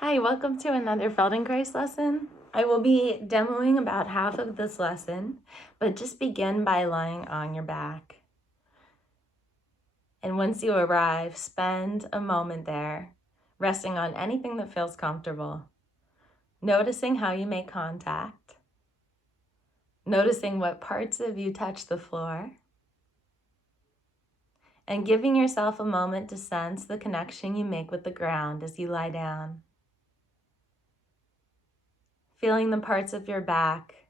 Hi, welcome to another Feldenkrais lesson. I will be demoing about half of this lesson, but just begin by lying on your back. And once you arrive, spend a moment there, resting on anything that feels comfortable, noticing how you make contact, noticing what parts of you touch the floor, and giving yourself a moment to sense the connection you make with the ground as you lie down. Feeling the parts of your back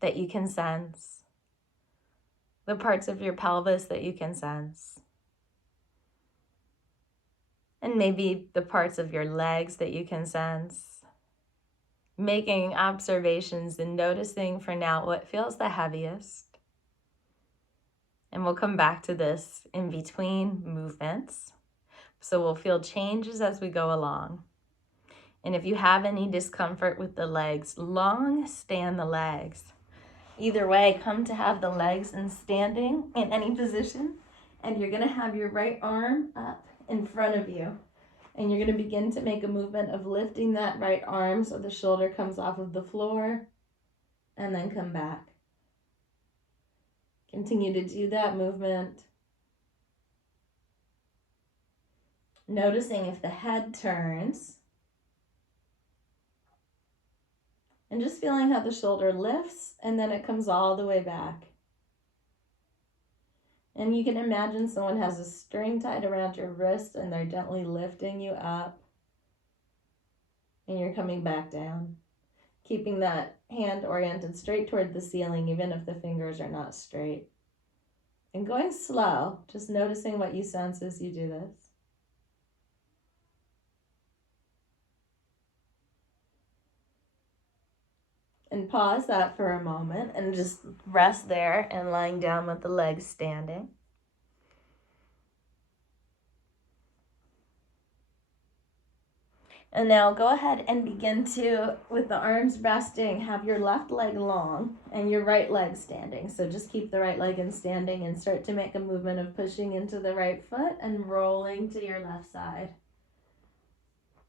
that you can sense, the parts of your pelvis that you can sense, and maybe the parts of your legs that you can sense. Making observations and noticing for now what feels the heaviest. And we'll come back to this in between movements. So we'll feel changes as we go along. And if you have any discomfort with the legs, long stand the legs. Either way, come to have the legs in standing in any position, and you're gonna have your right arm up in front of you. And you're gonna begin to make a movement of lifting that right arm so the shoulder comes off of the floor, and then come back. Continue to do that movement. Noticing if the head turns, and just feeling how the shoulder lifts and then it comes all the way back. And you can imagine someone has a string tied around your wrist and they're gently lifting you up and you're coming back down. Keeping that hand oriented straight toward the ceiling even if the fingers are not straight. And going slow, just noticing what you sense as you do this. And pause that for a moment and just rest there and lying down with the legs standing. And now go ahead and begin to, with the arms resting, have your left leg long and your right leg standing. So just keep the right leg in standing and start to make a movement of pushing into the right foot and rolling to your left side.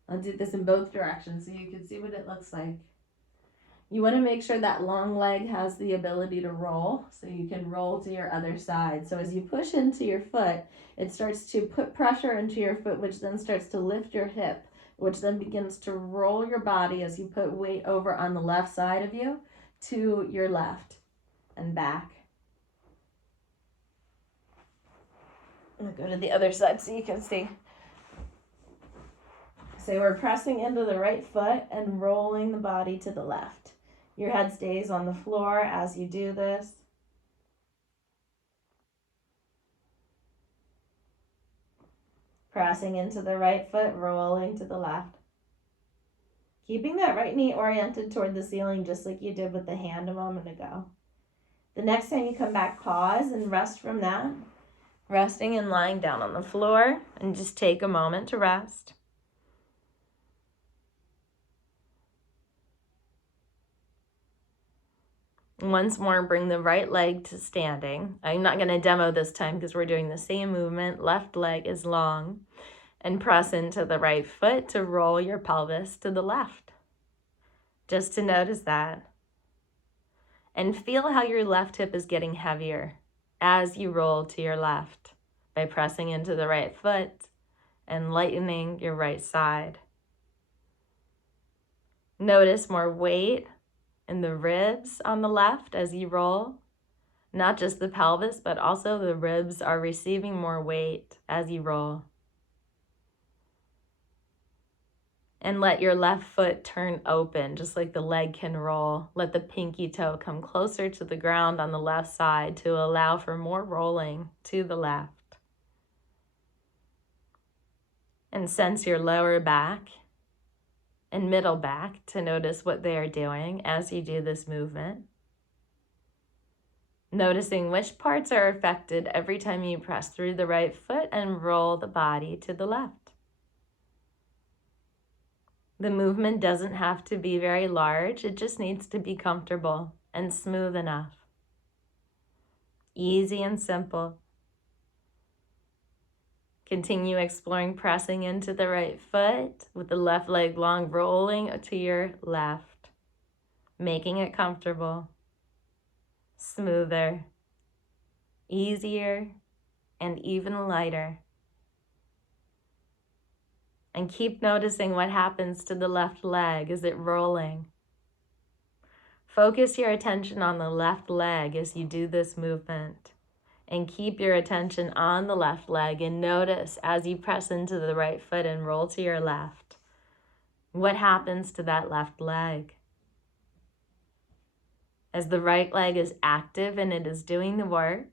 I'll do this in both directions so you can see what it looks like. You want to make sure that long leg has the ability to roll so you can roll to your other side. So as you push into your foot, it starts to put pressure into your foot, which then starts to lift your hip, which then begins to roll your body as you put weight over on the left side of you to your left and back. I'm going to go to the other side so you can see. So we're pressing into the right foot and rolling the body to the left. Your head stays on the floor as you do this. Pressing into the right foot, rolling to the left. Keeping that right knee oriented toward the ceiling just like you did with the hand a moment ago. The next time you come back, pause and rest from that. Resting and lying down on the floor, and just take a moment to rest. Once more, bring the right leg to standing. I'm not going to demo this time because we're doing the same movement. Left leg is long. And press into the right foot to roll your pelvis to the left. Just to notice that. And feel how your left hip is getting heavier as you roll to your left by pressing into the right foot and lightening your right side. Notice more weight in the ribs on the left as you roll. Not just the pelvis, but also the ribs are receiving more weight as you roll. And let your left foot turn open, just like the leg can roll. Let the pinky toe come closer to the ground on the left side to allow for more rolling to the left. And sense your lower back and middle back to notice what they are doing as you do this movement. Noticing which parts are affected every time you press through the right foot and roll the body to the left. The movement doesn't have to be very large, it just needs to be comfortable and smooth enough. Easy and simple. Continue exploring, pressing into the right foot with the left leg long, rolling to your left, making it comfortable, smoother, easier, and even lighter. And keep noticing what happens to the left leg. Is it rolling? Focus your attention on the left leg as you do this movement. And keep your attention on the left leg and notice as you press into the right foot and roll to your left. What happens to that left leg? As the right leg is active and it is doing the work,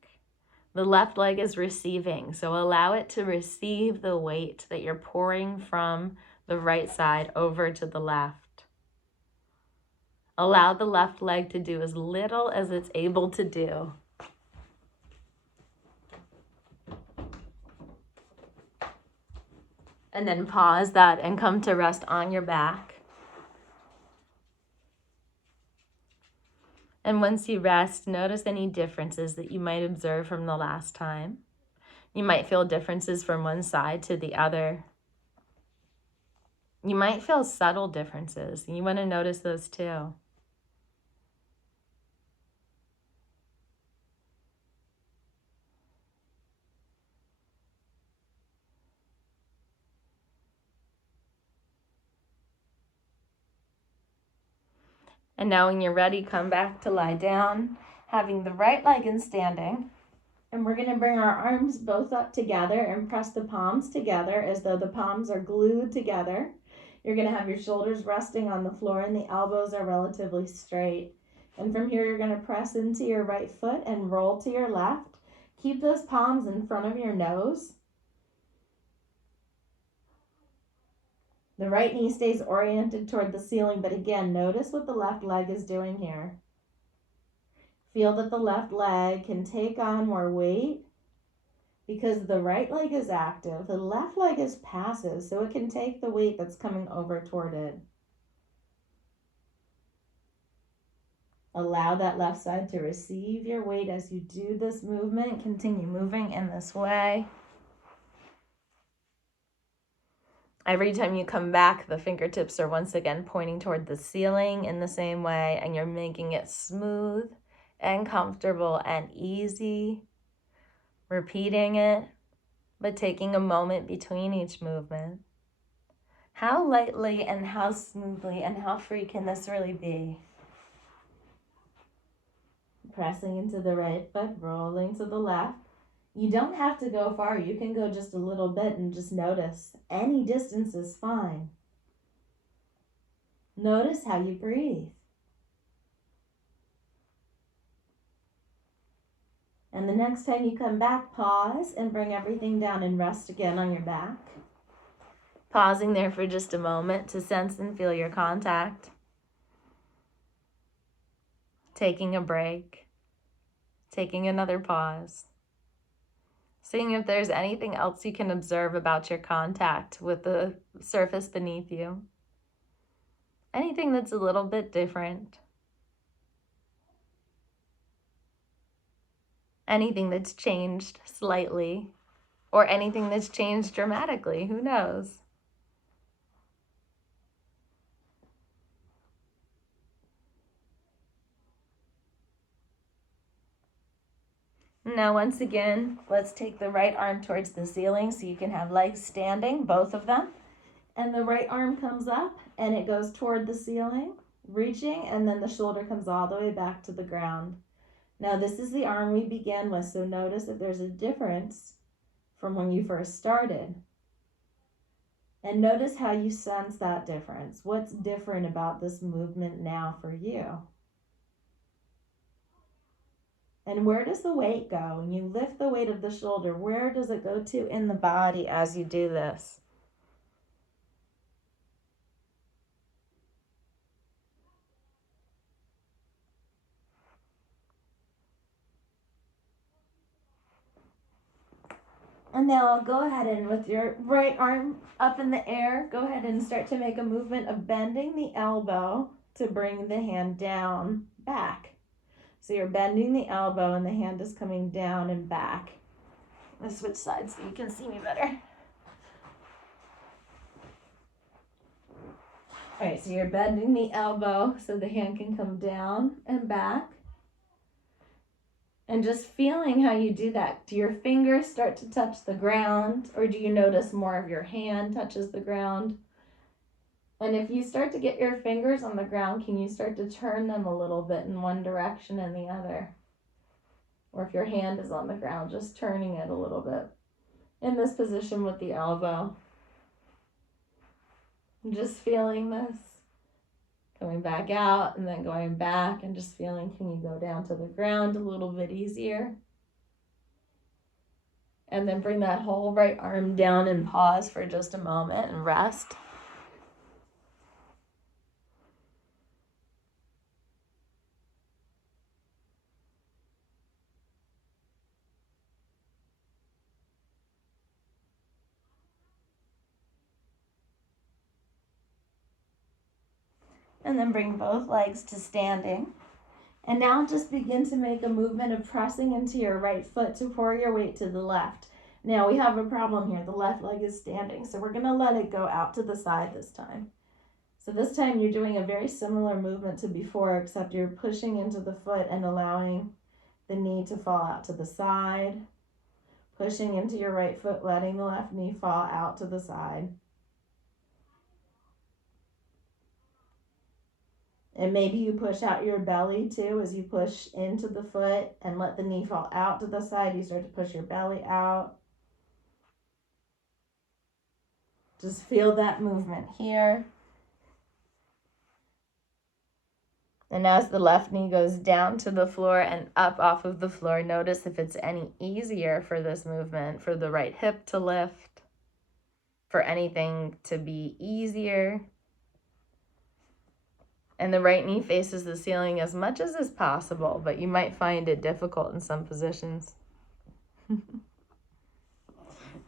the left leg is receiving. So allow it to receive the weight that you're pouring from the right side over to the left. Allow the left leg to do as little as it's able to do. And then pause that and come to rest on your back. And once you rest, notice any differences that you might observe from the last time. You might feel differences from one side to the other. You might feel subtle differences. You want to notice those too. And now when you're ready, come back to lie down, having the right leg in standing. And we're going to bring our arms both up together and press the palms together as though the palms are glued together. You're going to have your shoulders resting on the floor and the elbows are relatively straight. And from here, you're going to press into your right foot and roll to your left. Keep those palms in front of your nose. The right knee stays oriented toward the ceiling, but again, notice what the left leg is doing here. Feel that the left leg can take on more weight because the right leg is active. The left leg is passive, so it can take the weight that's coming over toward it. Allow that left side to receive your weight as you do this movement. Continue moving in this way. Every time you come back, the fingertips are once again pointing toward the ceiling in the same way, and you're making it smooth and comfortable and easy. Repeating it, but taking a moment between each movement. How lightly and how smoothly and how free can this really be? Pressing into the right foot, rolling to the left. You don't have to go far. You can go just a little bit and just notice. Any distance is fine. Notice how you breathe. And the next time you come back, pause and bring everything down and rest again on your back. Pausing there for just a moment to sense and feel your contact. Taking a break. Taking another pause. Seeing if there's anything else you can observe about your contact with the surface beneath you. Anything that's a little bit different. Anything that's changed slightly, or anything that's changed dramatically, who knows? Now once again, let's take the right arm towards the ceiling so you can have legs standing, both of them. And the right arm comes up and it goes toward the ceiling, reaching, and then the shoulder comes all the way back to the ground. Now this is the arm we began with, so notice if there's a difference from when you first started. And notice how you sense that difference. What's different about this movement now for you? And where does the weight go? When you lift the weight of the shoulder, where does it go to in the body as you do this? And now I'll go ahead and with your right arm up in the air, go ahead and start to make a movement of bending the elbow to bring the hand down, back. So you're bending the elbow and the hand is coming down and back. Let's switch sides so you can see me better. All right, so you're bending the elbow so the hand can come down and back. And just feeling how you do that. Do your fingers start to touch the ground, or do you notice more of your hand touches the ground? And if you start to get your fingers on the ground, can you start to turn them a little bit in one direction and the other? Or if your hand is on the ground, just turning it a little bit. In this position with the elbow. And just feeling this. Going back out and then going back and just feeling, can you go down to the ground a little bit easier? And then bring that whole right arm down and pause for just a moment and rest. And then bring both legs to standing. And now just begin to make a movement of pressing into your right foot to pour your weight to the left. Now we have a problem here. The left leg is standing, so we're going to let it go out to the side this time. So this time you're doing a very similar movement to before, except you're pushing into the foot and allowing the knee to fall out to the side. Pushing into your right foot, letting the left knee fall out to the side. And maybe you push out your belly too as you push into the foot and let the knee fall out to the side. You start to push your belly out. Just feel that movement here. And as the left knee goes down to the floor and up off of the floor, notice if it's any easier for this movement, for the right hip to lift, for anything to be easier. And the right knee faces the ceiling as much as is possible, but you might find it difficult in some positions.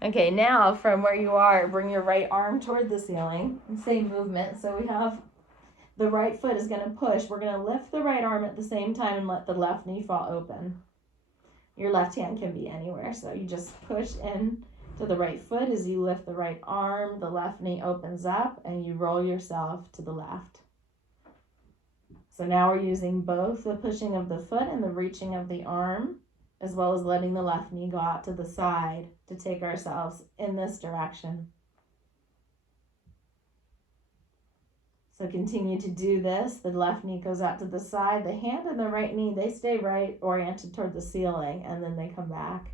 Okay, now from where you are, bring your right arm toward the ceiling. Same movement. So we have the right foot is going to push. We're going to lift the right arm at the same time and let the left knee fall open. Your left hand can be anywhere. So you just push in to the right foot as you lift the right arm. The left knee opens up and you roll yourself to the left. So now we're using both the pushing of the foot and the reaching of the arm, as well as letting the left knee go out to the side to take ourselves in this direction. So continue to do this. The left knee goes out to the side. The hand and the right knee, they stay right oriented toward the ceiling, and then they come back.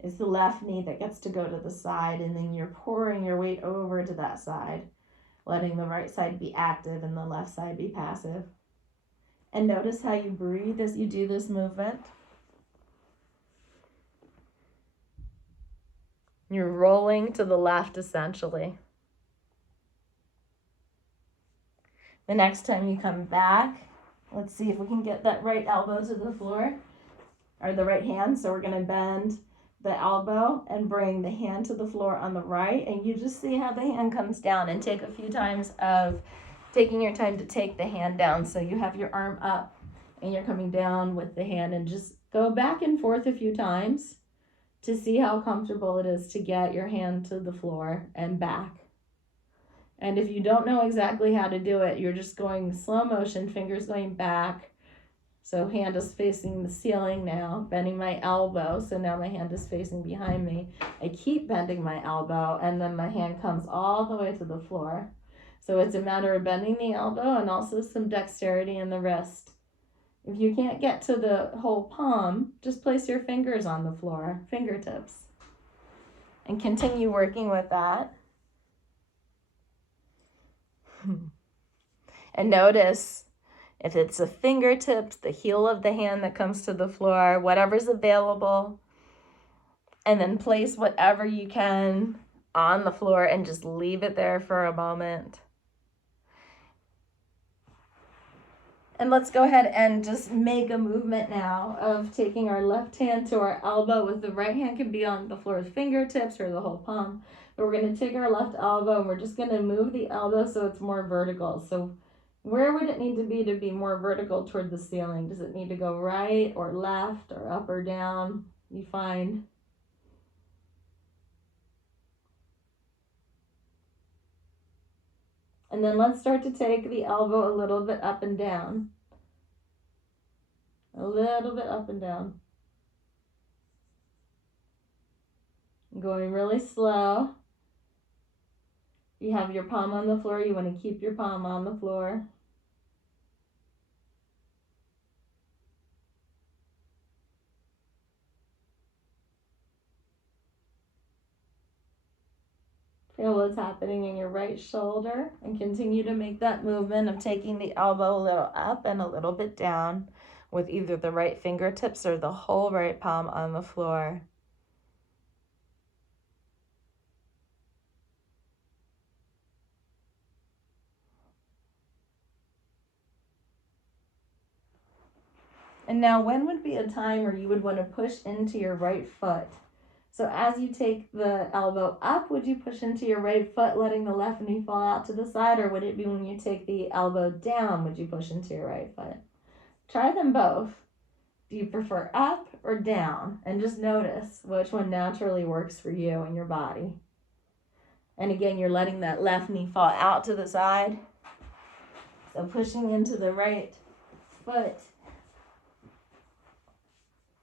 It's the left knee that gets to go to the side, and then you're pouring your weight over to that side, letting the right side be active and the left side be passive. And notice how you breathe as you do this movement. You're rolling to the left, essentially. The next time you come back, let's see if we can get that right elbow to the floor, or the right hand. So we're going to bend the elbow and bring the hand to the floor on the right. And you just see how the hand comes down, and take a few times of taking your time to take the hand down. So you have your arm up and you're coming down with the hand, and just go back and forth a few times to see how comfortable it is to get your hand to the floor and back. And if you don't know exactly how to do it, you're just going slow motion, fingers going back. So hand is facing the ceiling now, bending my elbow. So now my hand is facing behind me. I keep bending my elbow, and then my hand comes all the way to the floor. So it's a matter of bending the elbow and also some dexterity in the wrist. If you can't get to the whole palm, just place your fingers on the floor, fingertips, and continue working with that. And notice if it's the fingertips, the heel of the hand that comes to the floor, whatever's available, and then place whatever you can on the floor and just leave it there for a moment. And let's go ahead and just make a movement now of taking our left hand to our elbow, with the right hand can be on the floor with fingertips or the whole palm. But we're going to take our left elbow and we're just going to move the elbow so it's more vertical. So where would it need to be more vertical toward the ceiling? Does it need to go right or left or up or down? You find. And then let's start to take the elbow a little bit up and down. A little bit up and down. Going really slow. You have your palm on the floor. You want to keep your palm on the floor. Feel what's happening in your right shoulder and continue to make that movement of taking the elbow a little up and a little bit down with either the right fingertips or the whole right palm on the floor. And now, when would be a time where you would want to push into your right foot? So as you take the elbow up, would you push into your right foot, letting the left knee fall out to the side? Or would it be when you take the elbow down, would you push into your right foot? Try them both. Do you prefer up or down? And just notice which one naturally works for you and your body. And again, you're letting that left knee fall out to the side. So pushing into the right foot.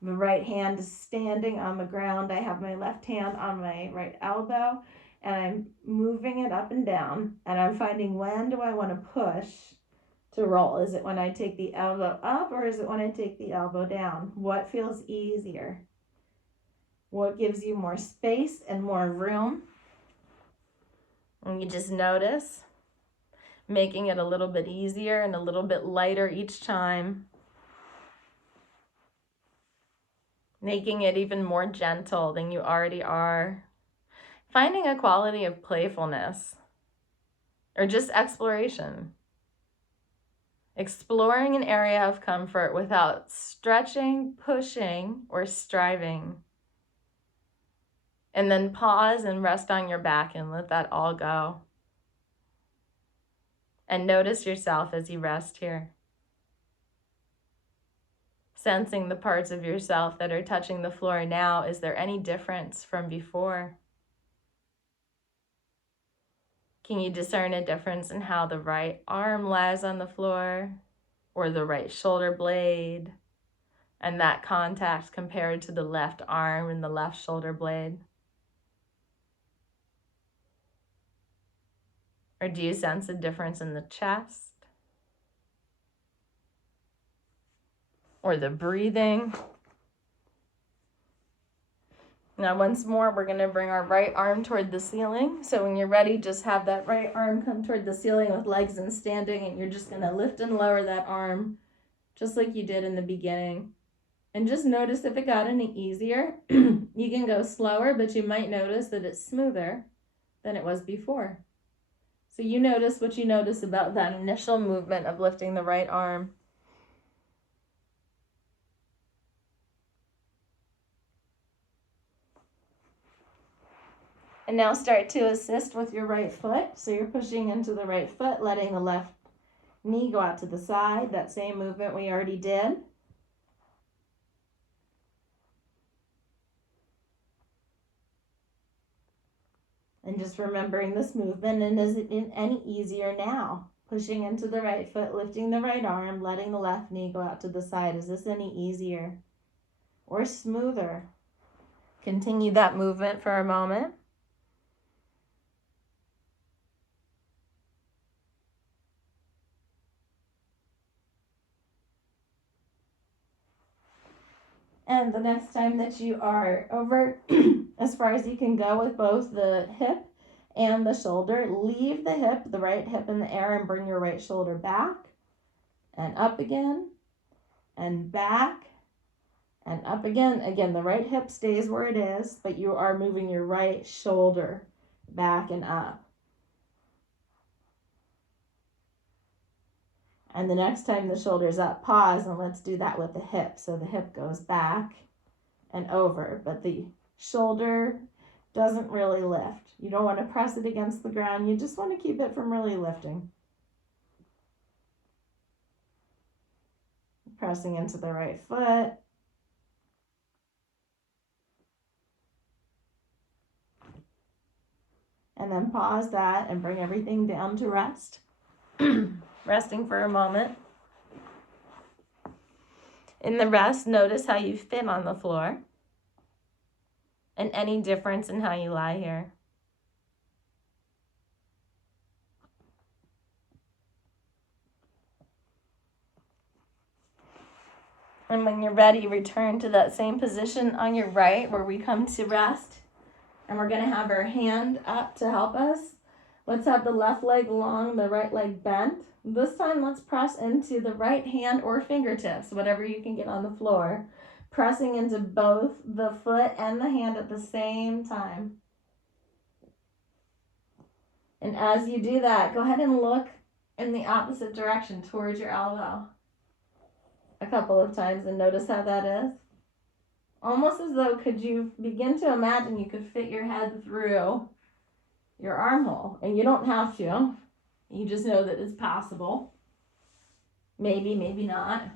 The right hand is standing on the ground. I have my left hand on my right elbow, and I'm moving it up and down. And I'm finding, when do I want to push to roll? Is it when I take the elbow up, or is it when I take the elbow down? What feels easier? What gives you more space and more room? And you just notice, making it a little bit easier and a little bit lighter each time. Making it even more gentle than you already are. Finding a quality of playfulness or just exploration. Exploring an area of comfort without stretching, pushing, or striving. And then pause and rest on your back and let that all go. And notice yourself as you rest here. Sensing the parts of yourself that are touching the floor now. Is there any difference from before? Can you discern a difference in how the right arm lies on the floor or the right shoulder blade and that contact compared to the left arm and the left shoulder blade? Or do you sense a difference in the chest or the breathing? Now, once more, we're going to bring our right arm toward the ceiling. So when you're ready, just have that right arm come toward the ceiling with legs and standing, and you're just going to lift and lower that arm just like you did in the beginning. And just notice if it got any easier. You can go slower, but you might notice that it's smoother than it was before. So you notice what you notice about that initial movement of lifting the right arm. And now start to assist with your right foot. So you're pushing into the right foot, letting the left knee go out to the side. That same movement we already did. And just remembering this movement, and is it any easier now? Pushing into the right foot, lifting the right arm, letting the left knee go out to the side. Is this any easier or smoother? Continue that movement for a moment. And the next time that you are over as far as you can go with both the hip and the shoulder, leave the hip, the right hip in the air, and bring your right shoulder back and up again and back and up again. Again, the right hip stays where it is, but you are moving your right shoulder back and up. And the next time the shoulder's up, pause, and let's do that with the hip. So the hip goes back and over, but the shoulder doesn't really lift. You don't want to press it against the ground. You just want to keep it from really lifting. Pressing into the right foot. And then pause that and bring everything down to rest. Resting for a moment. In the rest, notice how you fit on the floor and any difference in how you lie here. And when you're ready, return to that same position on your right where we come to rest. And we're going to have our hand up to help us. Let's have the left leg long, the right leg bent. This time, let's press into the right hand or fingertips, whatever you can get on the floor. Pressing into both the foot and the hand at the same time. And as you do that, go ahead and look in the opposite direction towards your elbow a couple of times and notice how that is. Almost as though could you begin to imagine you could fit your head through your armhole. And you don't have to. You just know that it's possible. Maybe, maybe not.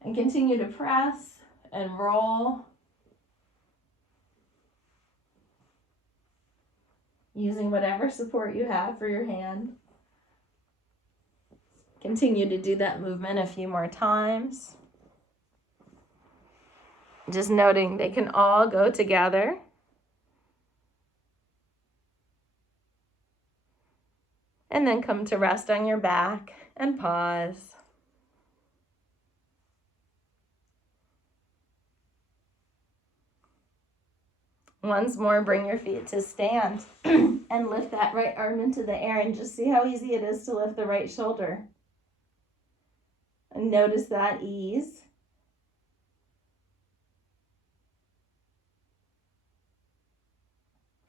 And continue to press and roll. Using whatever support you have for your hand. Continue to do that movement a few more times. Just noting they can all go together. And then come to rest on your back and pause. Once more, bring your feet to stand and lift that right arm into the air and just see how easy it is to lift the right shoulder. And notice that ease.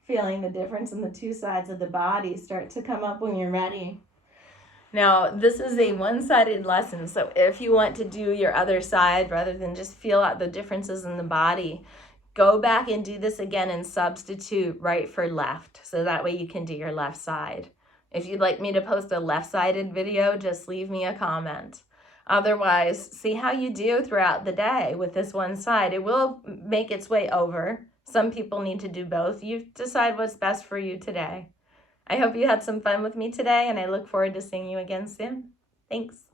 Feeling the difference in the two sides of the body start to come up when you're ready. Now, this is a one-sided lesson, so if you want to do your other side rather than just feel out the differences in the body, go back and do this again and substitute right for left, so that way you can do your left side. If you'd like me to post a left-sided video, just leave me a comment. Otherwise, see how you do throughout the day with this one side. It will make its way over. Some people need to do both. You decide what's best for you today. I hope you had some fun with me today, and I look forward to seeing you again soon. Thanks.